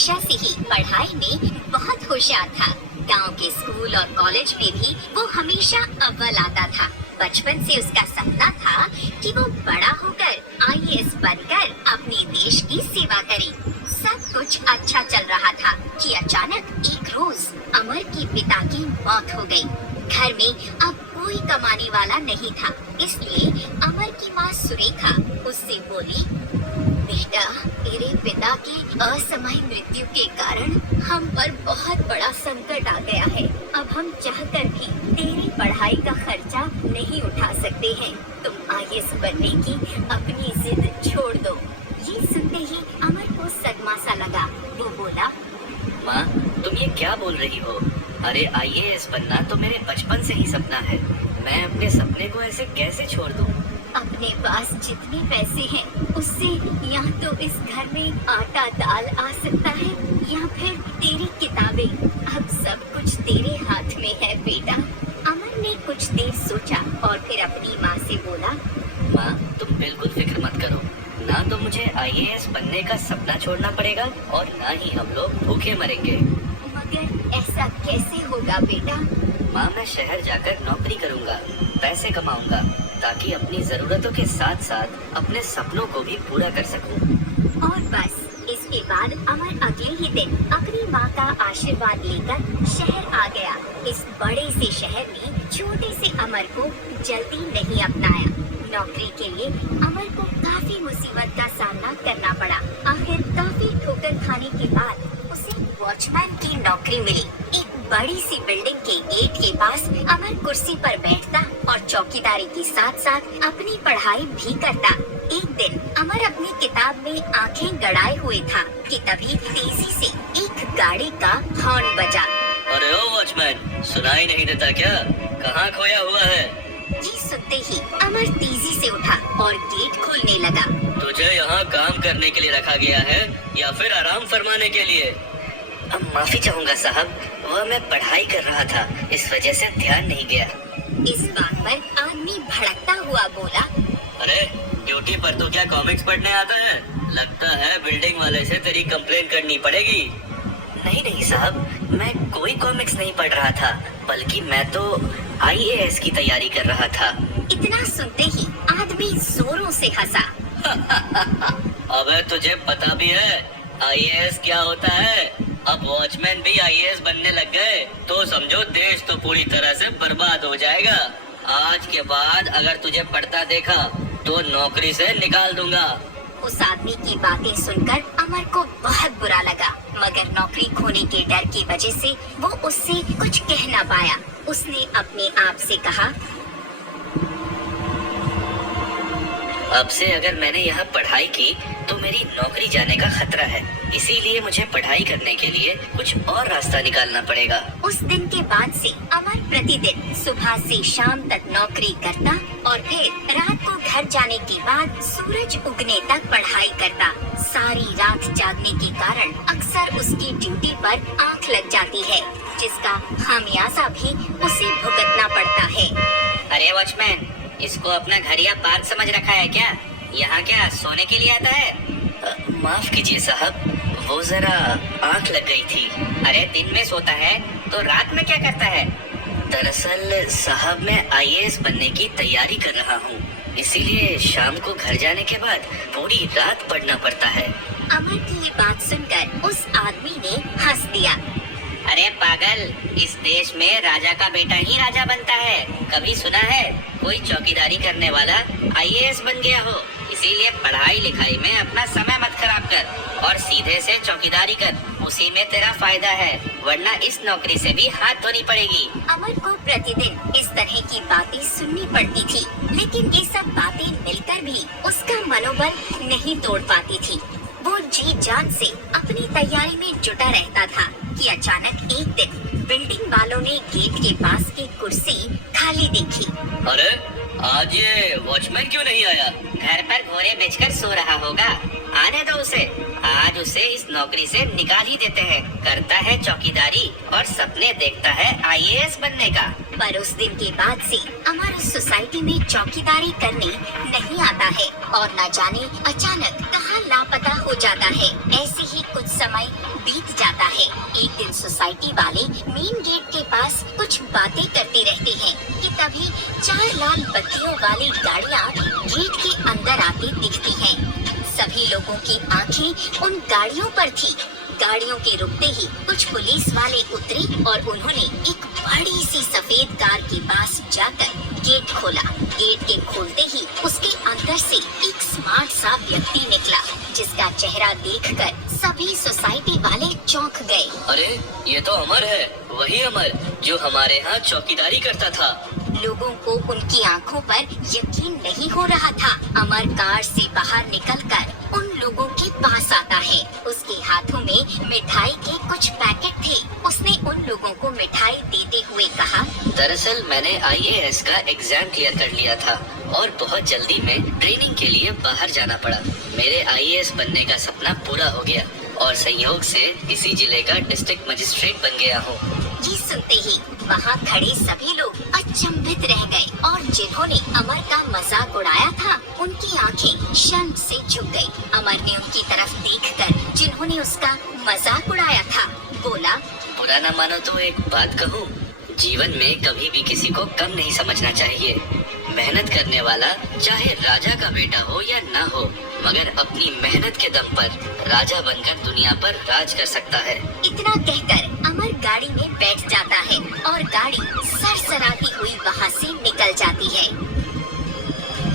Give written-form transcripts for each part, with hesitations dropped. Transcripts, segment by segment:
हमेशा से ही पढ़ाई में बहुत होशियार था। गांव के स्कूल और कॉलेज में भी वो हमेशा अव्वल आता था। बचपन से उसका सपना था कि वो बड़ा होकर आईएएस बनकर अपने देश की सेवा करे। सब कुछ अच्छा चल रहा था कि अचानक एक रोज अमर के पिता की मौत हो गई। घर में अब कोई कमाने वाला नहीं था, इसलिए अमर की माँ सुरेखा उससे बोली, बेटा, तेरे पिता की असमय मृत्यु के कारण हम पर बहुत बड़ा संकट आ गया है। अब हम चाहकर भी तेरी पढ़ाई का खर्चा नहीं उठा सकते हैं। तुम आईएएस बनने की अपनी जिद छोड़ दो। ये सुनते ही अमर को सदमा सा लगा। वो बोला, माँ, तुम ये क्या बोल रही हो? अरे आईएएस बनना तो मेरे बचपन से ही सपना है। मैं अपने सपने को ऐसे कैसे छोड़ दूँ? अपने पास जितने पैसे हैं उससे या तो इस घर में आटा दाल आ सकता है या फिर तेरी किताबें। अब सब कुछ तेरे हाथ में है बेटा। अमर ने कुछ देर सोचा और फिर अपनी माँ से बोला, माँ, तुम बिल्कुल फिक्र मत करो। ना तो मुझे आईएएस बनने का सपना छोड़ना पड़ेगा और ना ही हम लोग भूखे मरेंगे। मगर ऐसा कैसे होगा बेटा? माँ, मैं शहर जाकर नौकरी करूँगा, पैसे कमाऊँगा ताकि अपनी जरूरतों के साथ साथ अपने सपनों को भी पूरा कर सकूं। और बस इसके बाद अमर अगले ही दिन अपनी माँ का आशीर्वाद लेकर शहर आ गया। इस बड़े से शहर ने छोटे से अमर को जल्दी नहीं अपनाया। नौकरी के लिए अमर को काफी मुसीबत का सामना करना पड़ा। आखिर काफी ठोकर खाने के बाद उसे वॉचमैन की नौकरी मिली। एक बड़ी सी बिल्डिंग के गेट के पास अमर कुर्सी पर बैठता और चौकीदारी के साथ साथ अपनी पढ़ाई भी करता। एक दिन अमर अपनी किताब में आंखें गड़ाए हुए था कि तभी तेजी से एक गाड़ी का हॉर्न बजा। अरे ओ वॉचमैन, सुनाई नहीं देता क्या? कहाँ खोया हुआ है? ये सुनते ही अमर तेजी से उठा और गेट खोलने लगा। तुझे यहाँ काम करने के लिए रखा गया है या फिर आराम फरमाने के लिए? अब माफी चाहूँगा साहब, वह मैं पढ़ाई कर रहा था, इस वजह से ध्यान नहीं गया। इस बात पर आदमी भड़कता हुआ बोला, अरे ड्यूटी पर तो क्या कॉमिक्स पढ़ने आता है? लगता है बिल्डिंग वाले से तेरी कंप्लेन करनी पड़ेगी। नहीं नहीं साहब, मैं कोई कॉमिक्स नहीं पढ़ रहा था, बल्कि मैं तो आईएएस की तैयारी कर रहा था। इतना सुनते ही आदमी जोरों से हंसा। अबे तुझे पता भी है आईएएस क्या होता है? अब वॉचमैन भी आईएएस बनने लग गए तो समझो देश तो पूरी तरह से बर्बाद हो जाएगा। आज के बाद अगर तुझे पढ़ता देखा तो नौकरी से निकाल दूंगा। उस आदमी की बातें सुनकर अमर को बहुत बुरा लगा, मगर नौकरी खोने के डर की वजह से वो उससे कुछ कह न पाया। उसने अपने आप से कहा, अब से अगर मैंने यहाँ पढ़ाई की तो मेरी नौकरी जाने का खतरा है, इसीलिए मुझे पढ़ाई करने के लिए कुछ और रास्ता निकालना पड़ेगा। उस दिन के बाद से अमर प्रतिदिन सुबह से शाम तक नौकरी करता और फिर रात को घर जाने के बाद सूरज उगने तक पढ़ाई करता। सारी रात जागने के कारण अक्सर उसकी ड्यूटी पर आंख लग जाती है, जिसका खामियाजा भी उसे भुगतना पड़ता है। अरे वॉचमैन, इसको अपना घर या पार्क समझ रखा है क्या? यहाँ क्या सोने के लिए आता है? माफ कीजिए साहब, वो जरा आंख लग गई थी। अरे दिन में सोता है तो रात में क्या करता है? दरअसल साहब, मैं आईएएस बनने की तैयारी कर रहा हूँ, इसीलिए शाम को घर जाने के बाद पूरी रात पढ़ना पड़ता है। अमर की ये बात सुनकर उस आदमी ने हंस दिया। अरे पागल, इस देश में राजा का बेटा ही राजा बनता है। कभी सुना है कोई चौकीदारी करने वाला आईएएस बन गया हो? इसीलिए पढ़ाई लिखाई में अपना समय मत खराब कर और सीधे से चौकीदारी कर, उसी में तेरा फायदा है, वरना इस नौकरी से भी हाथ धोनी पड़ेगी। अमर को प्रतिदिन इस तरह की बातें सुननी पड़ती थी, लेकिन ये सब बातें मिलकर भी उसका मनोबल नहीं तोड़ पाती थी। वो जी जान से अपनी तैयारी में जुटा रहता था कि अचानक एक दिन बिल्डिंग वालों ने गेट के पास की कुर्सी खाली देखी। अरे आज ये वॉचमैन क्यों नहीं आया? घर पर घोड़े बेचकर सो रहा होगा, आने दो उसे। आज उसे इस नौकरी से निकाल ही देते हैं। करता है चौकीदारी और सपने देखता है आईएएस बनने का। पर उस दिन के बाद से अमर उस सोसाइटी में चौकीदारी करने नहीं आता है और न जाने अचानक कहाँ लापता हो जाता है। ऐसे ही कुछ समय बीत सोसाइटी वाले मेन गेट के पास कुछ बातें करते रहते हैं कि तभी 4 लाल बत्तियों वाली गाड़ियाँ गेट के अंदर आती दिखती हैं। सभी लोगों की आंखें उन गाड़ियों पर थी। गाड़ियों के रुकते ही कुछ पुलिस वाले उतरे और उन्होंने एक बड़ी सी सफेद कार के पास जाकर गेट खोला। गेट के खोलते ही उसके अंदर से एक स्मार्ट सा व्यक्ति निकला, जिसका चेहरा देखकर सभी सोसाइटी वाले चौंक गए। अरे ये तो अमर है, वही अमर जो हमारे यहाँ चौकीदारी करता था। लोगों को उनकी आंखों पर यकीन नहीं हो रहा था। अमर कार से बाहर निकलकर उन लोगों के पास आता है। उसके हाथों में मिठाई के कुछ पैकेट थे। उसने उन लोगों को मिठाई देते हुए कहा, दरअसल मैंने IAS का एग्जाम क्लियर कर लिया था और बहुत जल्दी में ट्रेनिंग के लिए बाहर जाना पड़ा। मेरे IAS बनने का सपना पूरा हो गया और संयोग से इसी जिले का डिस्ट्रिक्ट मजिस्ट्रेट बन गया हूँ। ये सुनते ही वहाँ खड़े सभी लोग अचंभित रह गए और जिन्होंने अमर का मजाक उड़ाया था उनकी आंखें शर्म से झुक गई। अमर ने उनकी तरफ देखकर जिन्होंने उसका मजाक उड़ाया था बोला, बुरा न मानो तो एक बात कहूँ, जीवन में कभी भी किसी को कम नहीं समझना चाहिए। मेहनत करने वाला चाहे राजा का बेटा हो या ना हो, मगर अपनी मेहनत के दम पर राजा बनकर दुनिया पर राज कर सकता है। इतना कहकर अमर गाड़ी में बैठ जाता है और गाड़ी सरसराती हुई वहाँ से निकल जाती है।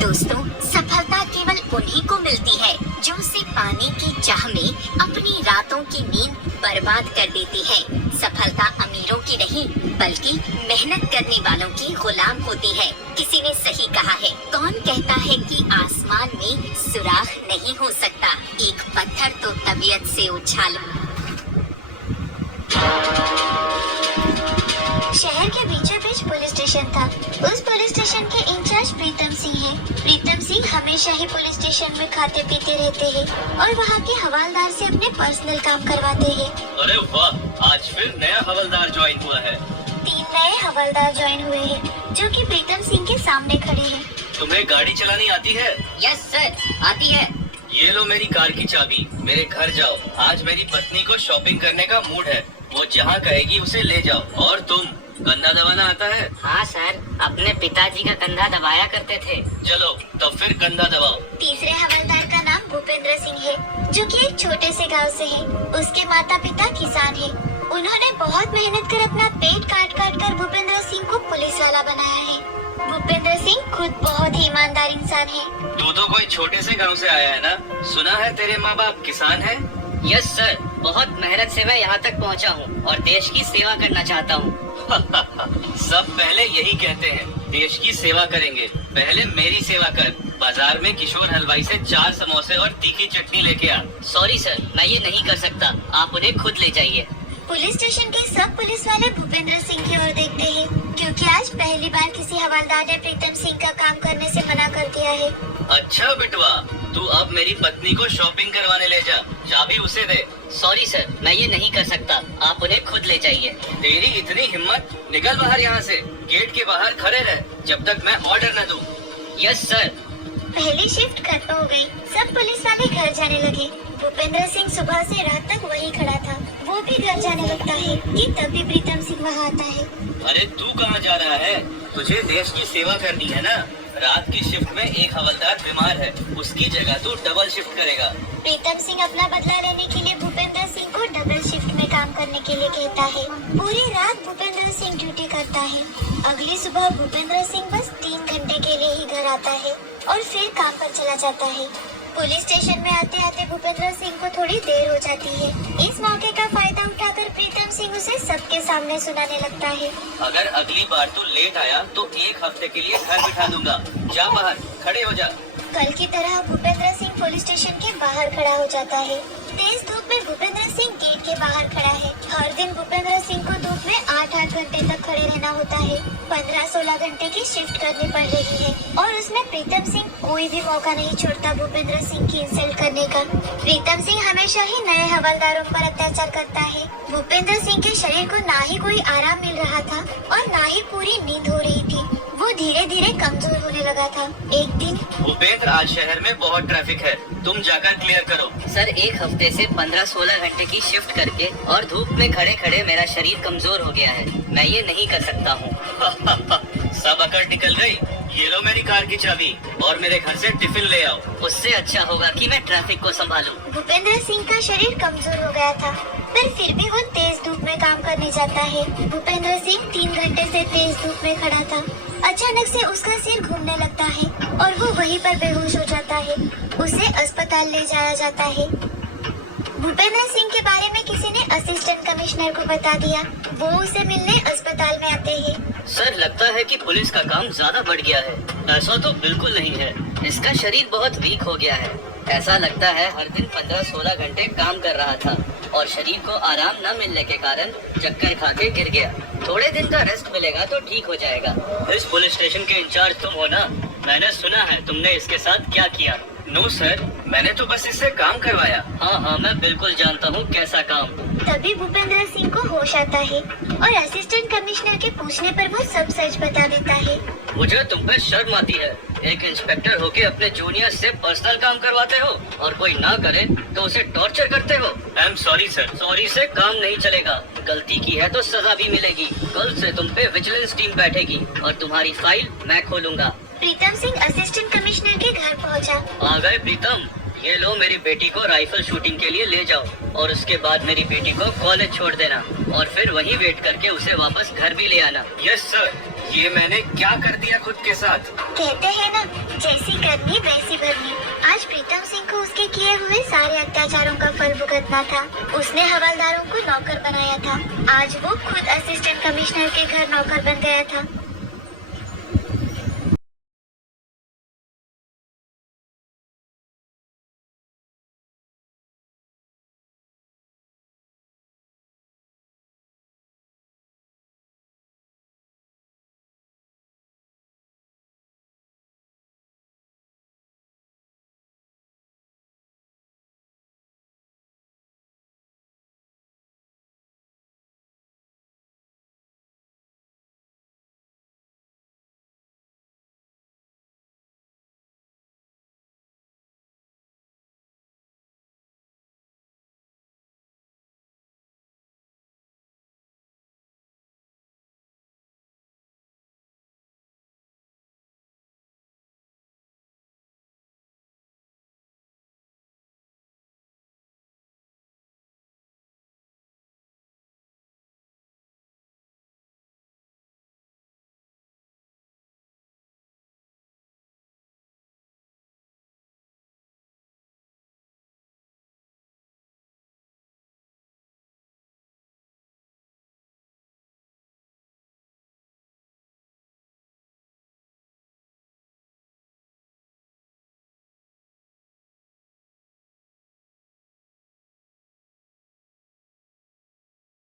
दोस्तों, सफलता केवल उन्हीं को मिलती है जो उसे पाने की चाह में अपनी रातों की नींद बर्बाद कर देती है। सफलता अमीरों की नहीं बल्कि मेहनत करने वालों की गुलाम होती है। किसी ने सही कहा है, कौन कहता है कि आसमान में सुराख नहीं हो सकता, एक पत्थर तो तबीयत से उछालो। शहर के बीचों बीच पुलिस स्टेशन था। उस पुलिस स्टेशन के इंचार्ज प्रीतम सिंह हैं। प्रीतम सिंह हमेशा ही पुलिस स्टेशन में खाते पीते रहते हैं और वहाँ के हवलदार से अपने पर्सनल काम करवाते हैं। अरे वाह, आज फिर नया हवलदार ज्वाइन हुआ है। 3 नए हवलदार ज्वाइन हुए हैं जो कि प्रीतम सिंह के सामने खड़े हैं। तुम्हें गाड़ी चलानी आती है? यस सर, आती है। ये लो मेरी कार की चाबी, मेरे घर जाओ। आज मेरी पत्नी को शॉपिंग करने का मूड है, वो जहाँ कहेगी उसे ले जाओ। और तुम, कंधा दबाना आता है? हाँ सर, अपने पिताजी का कंधा दबाया करते थे। चलो तो फिर कंधा दबाओ। तीसरे हवलदार का नाम भूपेंद्र सिंह है जो कि एक छोटे से गांव से है। उसके माता पिता किसान हैं। उन्होंने बहुत मेहनत कर अपना पेट काट काट कर भूपेंद्र सिंह को पुलिस वाला बनाया है। भूपेंद्र सिंह खुद बहुत ही ईमानदार इंसान है। तू तो कोई छोटे से गांव से आया है ना? सुना है तेरे माँ बाप किसान हैं? यस सर, बहुत मेहनत से मैं यहाँ तक पहुँचा हूँ और देश की सेवा करना चाहता हूँ। सब पहले यही कहते हैं, देश की सेवा करेंगे। पहले मेरी सेवा कर। बाजार में किशोर हलवाई से 4 समोसे और तीखी चटनी लेके आ। सॉरी सर, मैं ये नहीं कर सकता, आप उन्हें खुद ले जाइए। पुलिस स्टेशन के सब पुलिस वाले भूपेंद्र सिंह की ओर देखते हैं क्योंकि आज पहली बार किसी हवलदार ने प्रीतम सिंह का काम करने से मना कर दिया है। अच्छा बिटवा, तू अब मेरी पत्नी को शॉपिंग करवाने ले जा, चाबी उसे दे। सॉरी सर, मैं ये नहीं कर सकता, आप उन्हें खुद ले जाइए। तेरी इतनी हिम्मत, निकल बाहर यहाँ से। गेट के बाहर खड़े रह जब तक मैं ऑर्डर न दूं। Yes sir. पहली शिफ्ट खत्म हो गई, सब पुलिस वाले घर जाने लगे। भूपेंद्र सिंह सुबह से रात तक वहीं खड़ा था। वो भी घर जाने लगता है कि तभी प्रीतम सिंह वहाँ आता है। अरे तू कहाँ जा रहा है? तुझे देश की सेवा करनी है ना? रात की शिफ्ट में एक हवलदार बीमार है, उसकी जगह तू डबल शिफ्ट करेगा। प्रीतम सिंह अपना बदला लेने के लिए भूपेंद्र सिंह को डबल शिफ्ट में काम करने के लिए कहता है। पूरी रात भूपेंद्र सिंह ड्यूटी करता है। अगली सुबह भूपेंद्र सिंह बस 3 घंटे के लिए ही घर आता है और फिर काम पर चला जाता है। पुलिस स्टेशन में आते आते भूपेंद्र सिंह को थोड़ी देर हो जाती है। इस मौके का फायदा उठाकर प्रीतम सिंह उसे सबके सामने सुनाने लगता है। अगर अगली बार तू लेट आया तो 1 हफ्ते के लिए घर बिठा दूंगा। जा बाहर खड़े हो जा। कल की तरह भूपेंद्र सिंह पुलिस स्टेशन के बाहर खड़ा हो जाता है। तेज धूप में भूपेंद्र सिंह गेट के बाहर खड़ा है। हर दिन भूपेंद्र सिंह को धूप में 8-8 घंटे तक खड़े रहना होता है। 15-16 घंटे की शिफ्ट करनी पड़ रही है और उसमें प्रीतम सिंह कोई भी मौका नहीं छोड़ता भूपेंद्र सिंह की इंसल्ट करने का। प्रीतम सिंह हमेशा ही नए हवलदारों पर अत्याचार करता है। भूपेंद्र सिंह के शरीर को ना ही कोई आराम मिल रहा था और ना ही पूरी नींद हो रही थी। वो धीरे धीरे कमजोर होने लगा था। एक दिन भूपेंद्र, आज शहर में बहुत ट्रैफिक है, तुम जाकर क्लियर करो। सर, एक हफ्ते से 15-16 घंटे की शिफ्ट करके और धूप में खड़े खड़े मेरा शरीर कमजोर हो गया है। मैं ये नहीं कर सकता हूँ। सब अकड़ निकल गई। ये लो मेरी कार की चाबी और मेरे घर से टिफिन ले आओ। उससे अच्छा होगा कि मैं ट्रैफिक को संभालूं। भूपेंद्र सिंह का शरीर कमजोर हो गया था, पर फिर भी वो तेज धूप में काम करने जाता है। भूपेंद्र सिंह 3 घंटे से तेज धूप में खड़ा था। अचानक से उसका सिर घूमने लगता है और वो वहीं पर बेहोश हो जाता है। उसे अस्पताल ले जाया जाता है। भूपेंद्र सिंह के बारे में किसी ने असिस्टेंट कमिश्नर को बता दिया। वो उसे मिलने अस्पताल में आते हैं। सर, लगता है कि पुलिस का काम ज्यादा बढ़ गया है। ऐसा तो बिल्कुल नहीं है। इसका शरीर बहुत वीक हो गया है। ऐसा लगता है हर दिन 15-16 घंटे काम कर रहा था और शरीर को आराम न मिलने के कारण चक्कर खा के गिर गया। थोड़े दिन का रेस्ट मिलेगा तो ठीक हो जाएगा। इस पुलिस स्टेशन के इंचार्ज तुम हो ना? मैंने सुना है तुमने इसके साथ क्या किया। नो सर, मैंने तो बस इससे काम करवाया। हाँ, मैं बिल्कुल जानता हूँ कैसा काम। तभी भूपेंद्र सिंह को होश आता है और असिस्टेंट कमिश्नर के पूछने पर वो सब सच बता देता है। मुझे तुम पे शर्म आती है। एक इंस्पेक्टर होके अपने जूनियर से पर्सनल काम करवाते हो और कोई ना करे तो उसे टॉर्चर करते हो। I am sorry sir. Sorry से काम नहीं चलेगा। गलती की है तो सजा भी मिलेगी। कल से तुम पे विजिलेंस टीम बैठेगी और तुम्हारी फाइल मैं खोलूंगा। प्रीतम सिंह असिस्टेंट कमिश्नर के घर पहुंचा। आ गए प्रीतम? ये लो, मेरी बेटी को राइफल शूटिंग के लिए ले जाओ और उसके बाद मेरी बेटी को कॉलेज छोड़ देना और फिर वहीं वेट करके उसे वापस घर भी ले आना। Yes sir. ये मैंने क्या कर दिया खुद के साथ? कहते हैं ना, जैसी करनी वैसी भरनी। आज प्रीतम सिंह को उसके किए हुए सारे अत्याचारों का फल भुगतना था। उसने हवलदारों को नौकर बनाया था। आज वो खुद असिस्टेंट कमिश्नर के घर नौकर बन गया था।